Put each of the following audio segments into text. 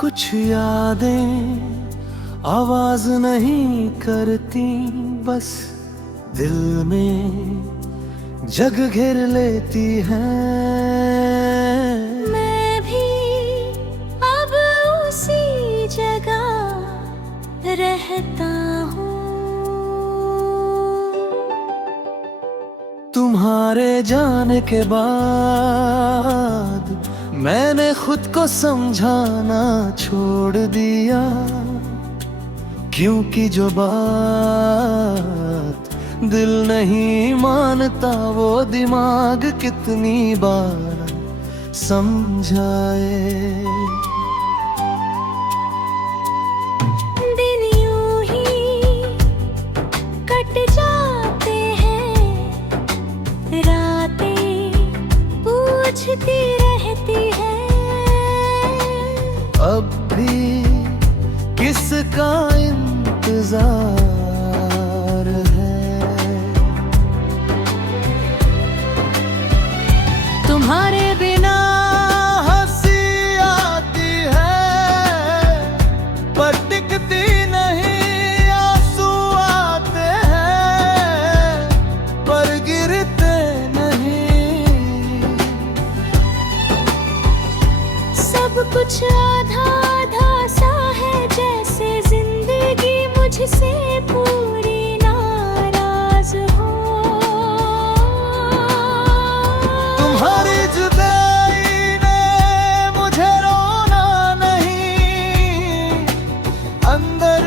कुछ यादें आवाज नहीं करती, बस दिल में जग घेर लेती हैं। मैं भी अब उसी जगह रहता हूँ। तुम्हारे जाने के बाद मैंने खुद को समझाना छोड़ दिया, क्योंकि जो बात दिल नहीं मानता वो दिमाग कितनी बार समझाए। दिन यूं ही कट जाते हैं, रातें पूछती रहती हैं। अब भी किसका इंतजार है? तुम्हारे बिना हंसी आती है पर टिकती नहीं, आंसू आते हैं पर गिरते नहीं। सब कुछ आधा आधा सा है, जैसे जिंदगी मुझसे पूरी नाराज हो। तुम्हारी जुदाई ने मुझे रोना नहीं, अंदर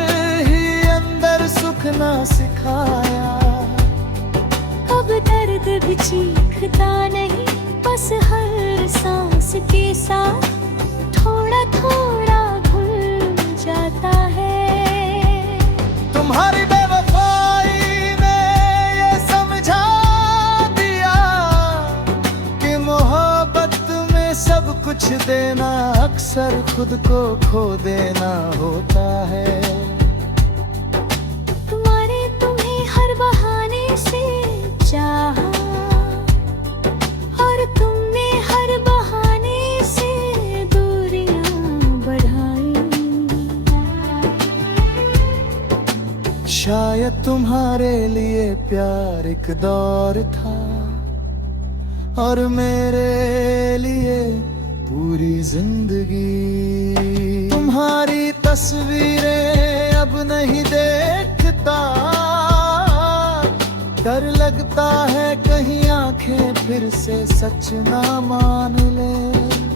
ही अंदर सुख ना सिखाया। अब दर्द भी चीखता नहीं, बस हर सांस के साथ थोड़ा थोड़ा घुल जाता है। तुम्हारी बेवफाई ने ये समझा दिया कि मोहब्बत में सब कुछ देना अक्सर खुद को खो देना होता है। तुम्हें हर बहाने से चाहा और तुमने हर बहाने से दूरियां बढ़ाई। शायद तुम्हारे लिए प्यार एक दौर था और मेरे लिए पूरी जिंदगी। तुम्हारी तस्वीरें अब नहीं देखता, डर लगता है कहीं आंखें फिर से सच ना मान ले।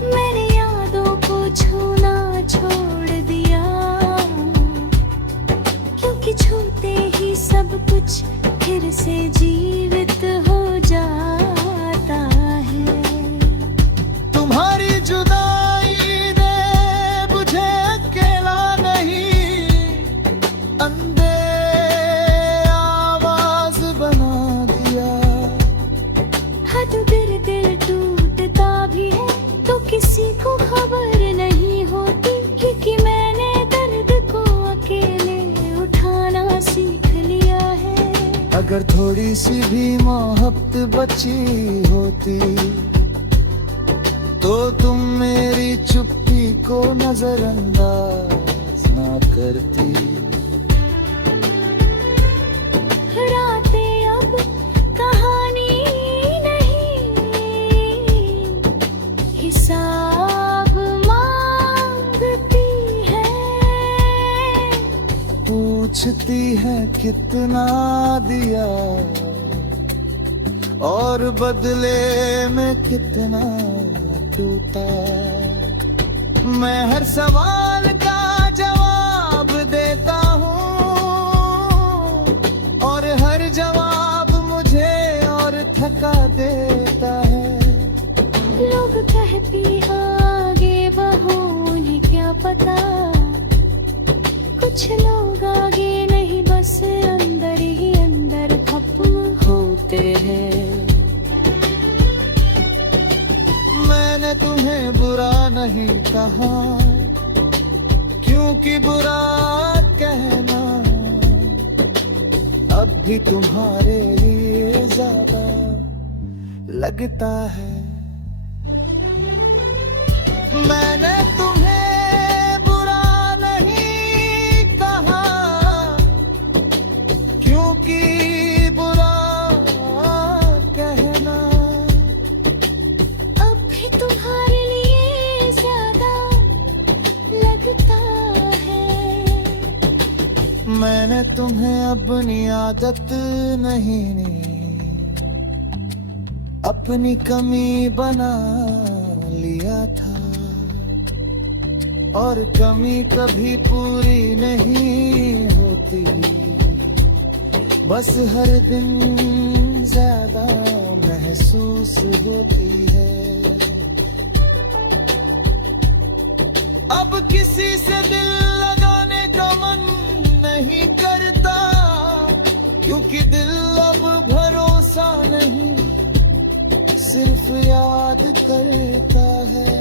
मैंने यादों को छूना छोड़ दिया, क्योंकि छूते ही सब कुछ फिर से जीवित हो जाता है। तुम्हारी जुदाई ने मुझे अकेला नहीं, अंधे आवाज बना दिया। हद फिर दिल टूटता भी है तो किसी को खबर नहीं होती, क्योंकि मैंने दर्द को अकेले उठाना सीख लिया है। अगर थोड़ी सी भी मोहब्बत बची होती तो तुम मेरी चुप्पी को नजरअंदाज ना करती। रातें अब कहानी नहीं, हिसाब मांगती है। पूछती है कितना दिया और बदले में कितना टूटा। मैं हर सवाल का जवाब देता हूँ और हर जवाब मुझे और थका देता है। लोग कहती आगे बढ़ो, उन्हें क्या पता कुछ लोग आगे नहीं बस अंदर ही अंदर खत्म होते हैं। मैंने तुम्हें बुरा नहीं कहा, क्योंकि बुरा कहना अब भी तुम्हारे लिए ज्यादा लगता है। मैंने तुम्हें मैंने तुम्हें अपनी आदत नहीं, अपनी कमी बना लिया था। और कमी कभी पूरी नहीं होती, बस हर दिन ज्यादा महसूस होती है। अब किसी से दिल लगाने का मन नहीं करता, क्योंकि दिल अब भरोसा नहीं सिर्फ याद करता है।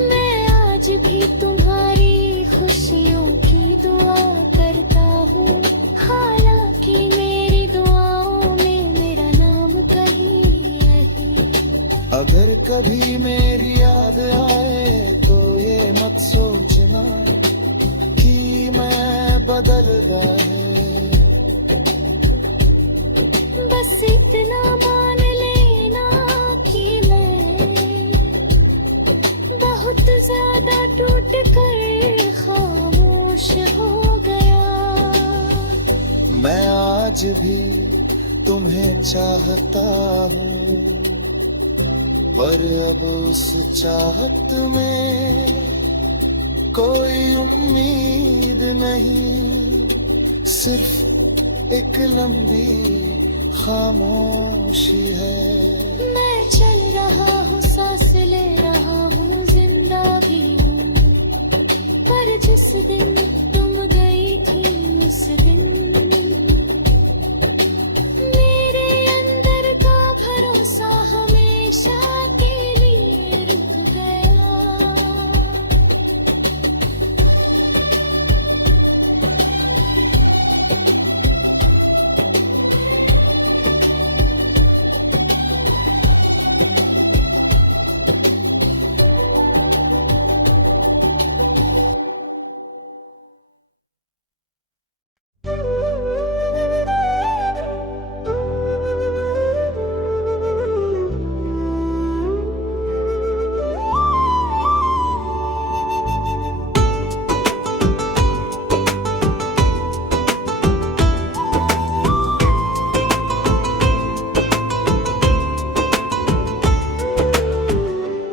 मैं आज भी तुम्हारी खुशियों की दुआ करता हूँ, हालांकि मेरी दुआओं में मेरा नाम कहीं नहीं। अगर कभी मेरी याद आए तो ये मत सोचना कि मैं बदल गया। बस इतना मान लेना कि मैं बहुत ज्यादा टूट कर खामोश हो गया। मैं आज भी तुम्हें चाहता हूँ, पर अब उस चाहत में कोई उम्मीद नहीं, सिर्फ एक लंबी खामोशी है। मैं चल रहा हूँ, सांस ले रहा हूँ, जिंदा भी हूँ, पर जिस दिन तुम गई थी उस दिन मेरे अंदर का भरोसा हमेशा के लिए रुक गया।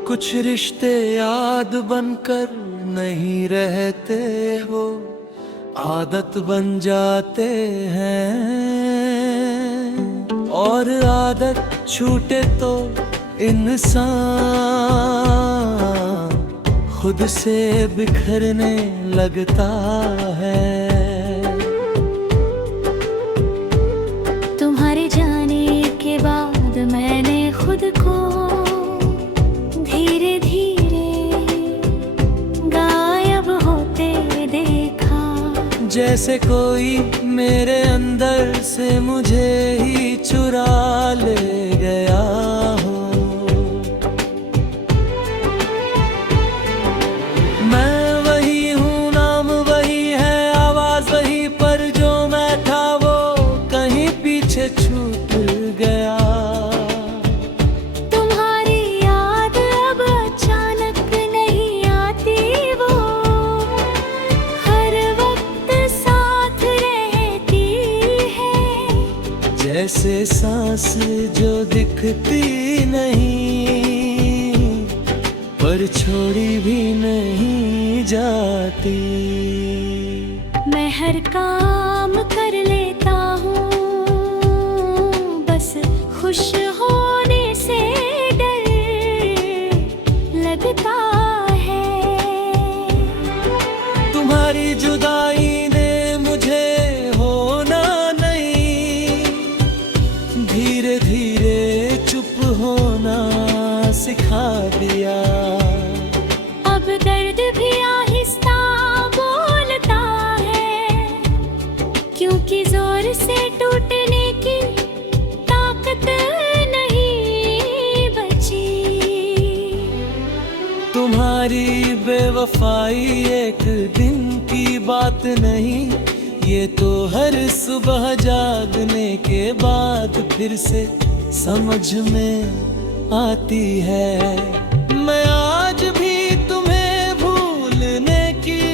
कुछ रिश्ते याद बनकर नहीं रहते, वो आदत बन जाते हैं। और आदत छूटे तो इंसान खुद से बिखरने लगता है। तुम्हारे जाने के बाद मैंने खुद को धीरे धीरे गायब होते देखा, जैसे कोई मेरे अंदर से मुझे ही चुरा ले गया हो। मैं वही हूँ, नाम वही है, आवाज वही, पर जो मैं था वो कहीं पीछे छूट गया। तुम्हारी याद अब अचानक नहीं आती, वो हर वक्त साथ रहती है। जैसे सांस जो दिखती नहीं पर छोड़ी भी नहीं जाती। मैं हर काम कर लेता हूँ, बस खुश होने से डर लगता है। तुम्हारी जुदाई ने मुझे होना नहीं, धीरे धीरे चुप होना सिखा दिया। अब दर्द भी आहिस्ता बोलता है, क्योंकि जोर से टूटने की ताकत नहीं बची। तुम्हारी बेवफाई एक दिन की बात नहीं, ये तो हर सुबह जागने के बाद फिर से समझ में आती है। मैं आज भी तुम्हें भूलने की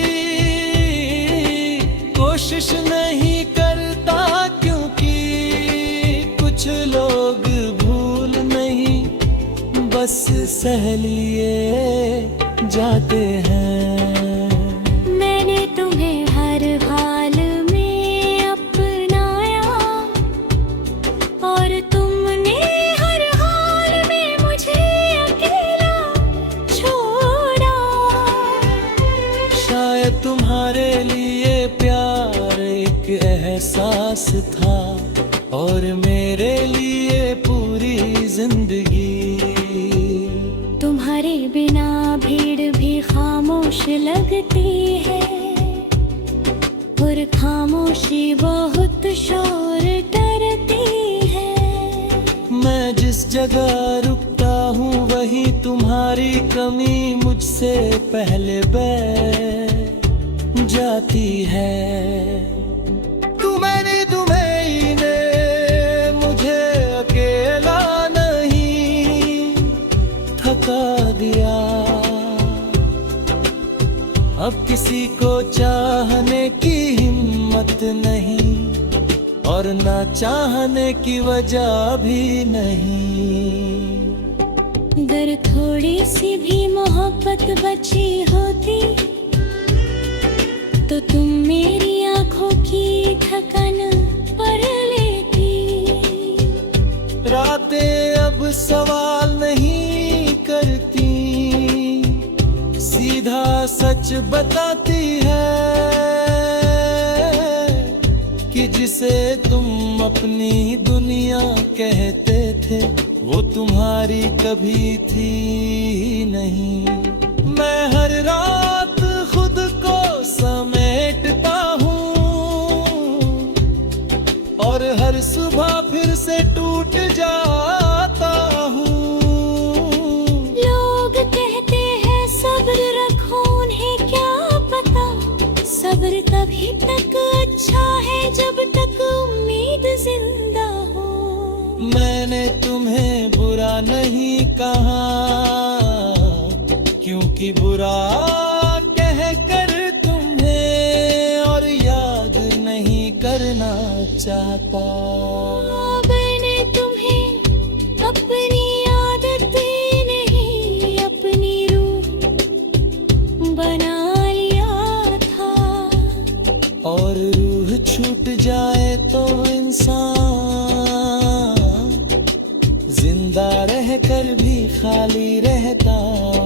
रह लिए जाते हैं। मैंने तुम्हें हर हाल में अपनाया और तुमने हर हाल में मुझे अकेला छोड़ा। शायद तुम्हारे लिए प्यार एक एहसास था और मेरे लिए पूरी जिंदगी। तुम्हारे बिना भीड़ भी खामोश लगती है और खामोशी बहुत शोर करती है। मैं जिस जगह रुकता हूँ वही तुम्हारी कमी मुझसे पहले बह जाती है। तुम्हें ने मुझे अकेला नहीं थका दिया। अब किसी को चाहने की हिम्मत नहीं और ना चाहने की वजह भी नहीं। अगर थोड़ी सी भी मोहब्बत बची होती तो तुम मेरी आंखों की थकन पर लेती। रातें अब सवाल नहीं करती, सीधा सच बताती है कि जिसे तुम अपनी दुनिया कहते थे वो तुम्हारी कभी थी नहीं। मैं हर रात खुद को समेटता हूँ और हर सुबह फिर से टूट जाता हूँ। लोग कहते हैं सब्र रखो, उन्हें क्या पता सब्र तभी तक अच्छा है जब तक उम्मीद जिंदा हो। मैंने तुम्हें बुरा नहीं कहा क्योंकि बुरा कह कर तुम्हें और याद नहीं करना चाहता। मैंने तुम्हें अपनी आदतें नहीं अपनी रूह बना लिया था। और रूह छूट जाए तो इंसान जिंदा रहकर भी खाली रहता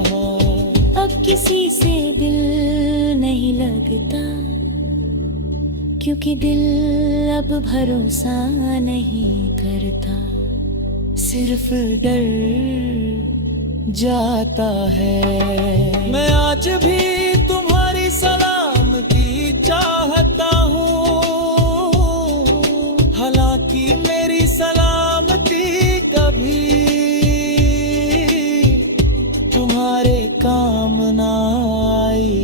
है। अब किसी से दिल नहीं लगता क्योंकि दिल अब भरोसा नहीं करता, सिर्फ डर जाता है। मैं आज भी तुम्हारी सलामती चाहता हूँ, हालांकि मेरी सलामती कभी तुम्हारे काम ना आई।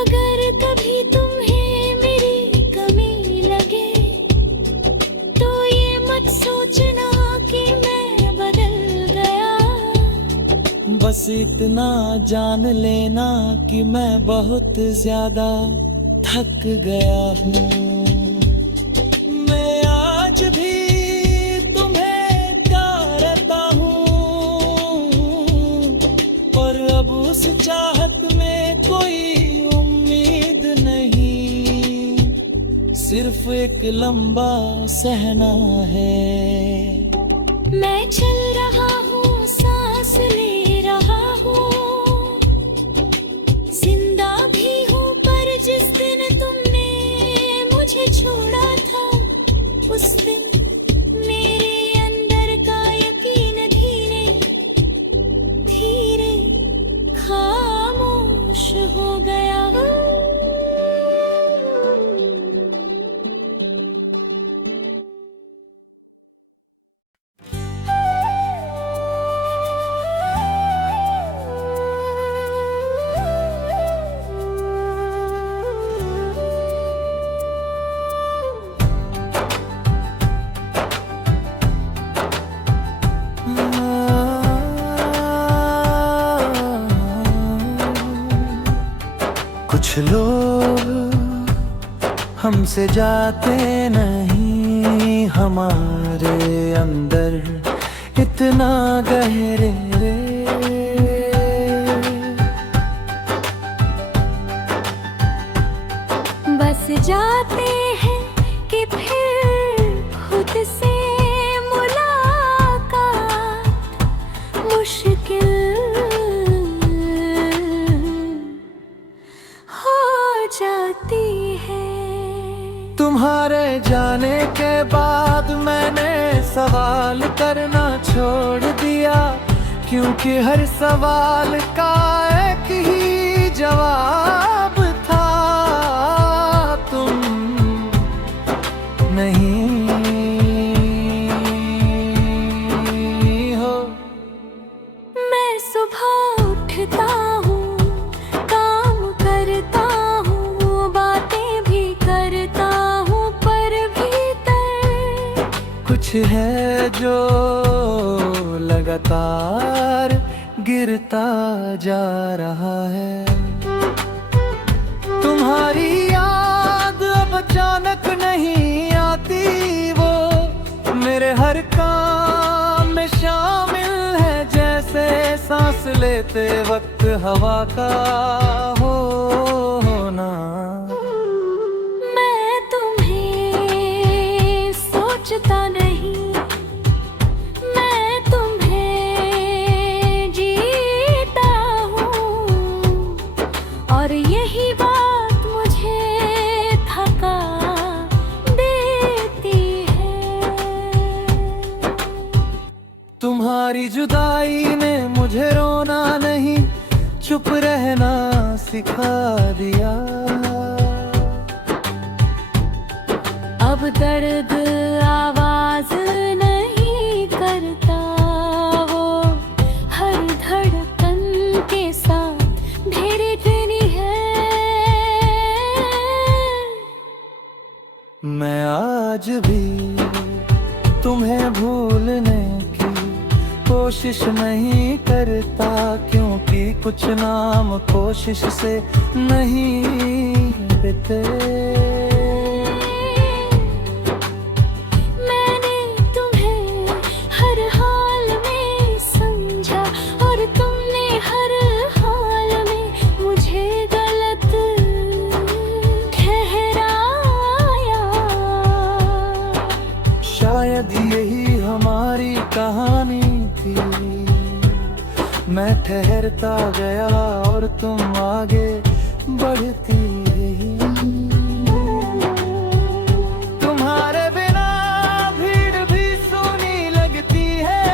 अगर कभी तुम्हें मेरी कमी लगे तो ये मत सोचना कि मैं बदल गया। बस इतना जान लेना कि मैं बहुत ज्यादा थक गया हूँ। मैं आज भी तुम्हें चाहता हूँ पर अब उस चाहत में कोई उम्मीद नहीं, सिर्फ एक लंबा सहना है। मैं चल रहा हूँ, सांस ले रहा हूँ, जिंदा भी हूँ पर जिस दिन तुमने मुझे छोड़ा था उस दिन मेरे अंदर का यकीन धीरे धीरे खामोश हो गया। कुछ लोग हमसे जाते नहीं, हमारे अंदर इतना गहरे बस जाते हैं कि फिर खुद से मुलाकात मुश्किल हो जाती है। तुम्हारे जाने के बाद मैंने सवाल करना छोड़ दिया, क्योंकि हर सवाल का एक ही जवाब था, तुम नहीं हो। मैं सुबह उठता हूँ, काम करता हूँ, बातें भी करता हूँ, पर भीतर कुछ है जो लगातार गिरता जा रहा है। तुम्हारी याद अब अचानक नहीं आती, वो मेरे हर काम में शामिल है, जैसे सांस लेते वक्त हवा का होना। मैं तुम्हें सोचता नहीं, मैं तुम्हें जीता हूँ, और यही बात मुझे थका देती है। तुम्हारी जुदाई ने मुझे रोना नहीं, चुप रहना सिखा दिया। अब दर्द आवाज नहीं करता, वो हर धड़कन के साथ धीरे है। मैं आज भी तुम्हें भूलने की कोशिश नहीं करता, क्योंकि कुछ नाम कोशिश से नहीं देते। मैंने तुम्हें हर हाल में समझा, और तुमने हर हाल में मुझे गलत ठहराया। शायद यही हमारी कहानी थी, मैं ठहरता गया और तुम आगे बढ़ती रही। तुम्हारे बिना भीड़ भी सुनी लगती है,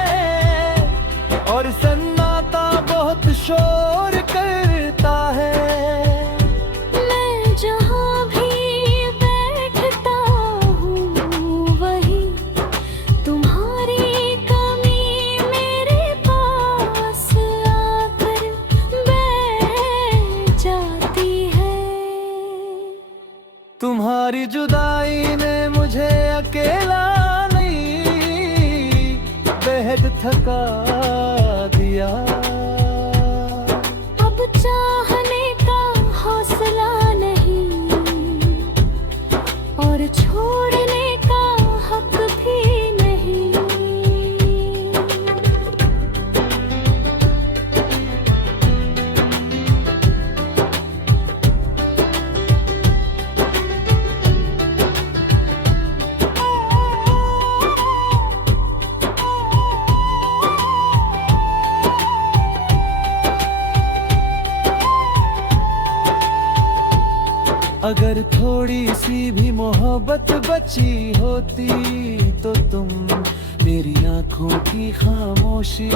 और सन्नाटा बहुत शोर करता है। मैं जहाँ भी बैठता हूँ, वही तुम्हारी कमी मेरे पास आकर बैठ जाती है। तुम्हारी जुदाई ने मुझे अकेला नहीं, बेहद थका दिया। अब चाहने का हौसला नहीं, और छोड़ने का हक भी नहीं। अगर थोड़ी सी भी मोहब्बत बची होती, तो तुम मेरी आंखों की खामोशी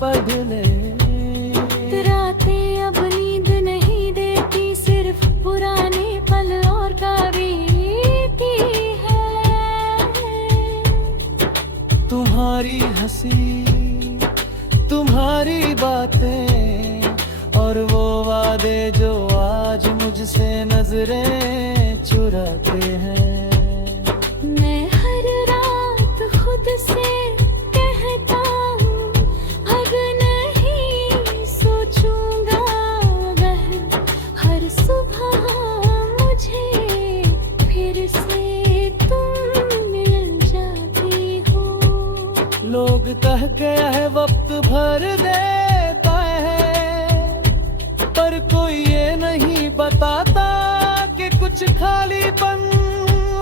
पढ़ ले। रातें अब नींद नहीं देती, सिर्फ पुराने पल और बीती है। तुम्हारी हंसी, तुम्हारी बातें, और वो वादे जो आज मुझसे नजरें चुराते हैं। मैं हर रात खुद से कहता हूँ, अब नहीं सोचूंगा अगर हर सुबह मुझे फिर से तुम मिल जाती हो। लोग भर देता है, पर कोई ये नहीं बताता कि कुछ खालीपन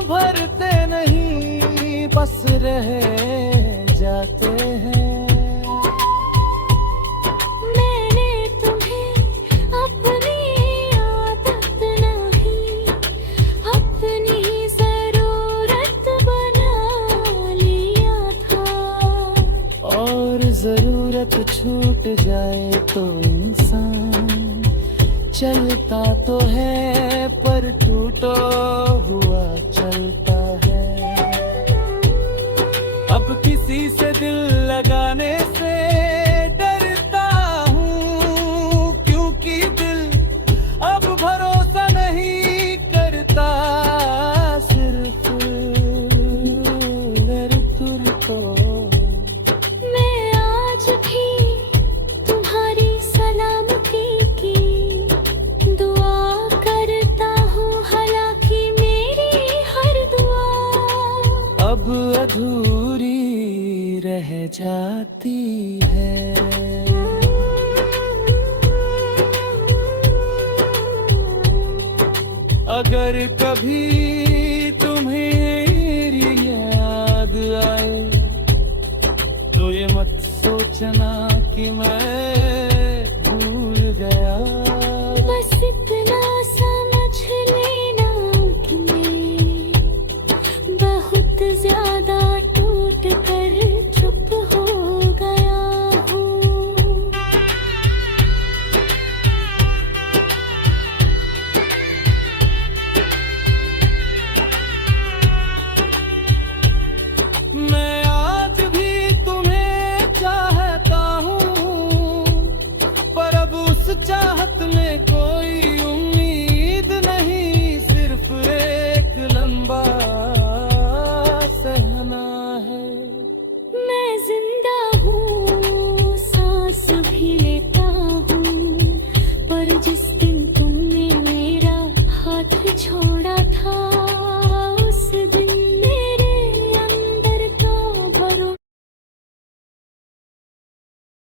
भरते नहीं, बस रह जाते हैं। मैंने तुम्हें अपनी आदत नहीं, अपनी जरूरत बना लिया था। और जरूरत छूट जाए तो इंसान चलता तो है, पर टूटा हुआ चलता है। अब किसी से दिल लगाने से डरता हूँ, क्योंकि दिल अब भरोसा नहीं करता, सिर्फ मेरे तुर को। मैं आज भी तुम्हारी सलामती की दुआ करता हूँ, हालांकि मेरी हर दुआ अब अधूरी रह जाती है। अगर कभी तुम्हें याद आए तो ये मत सोचना कि मैं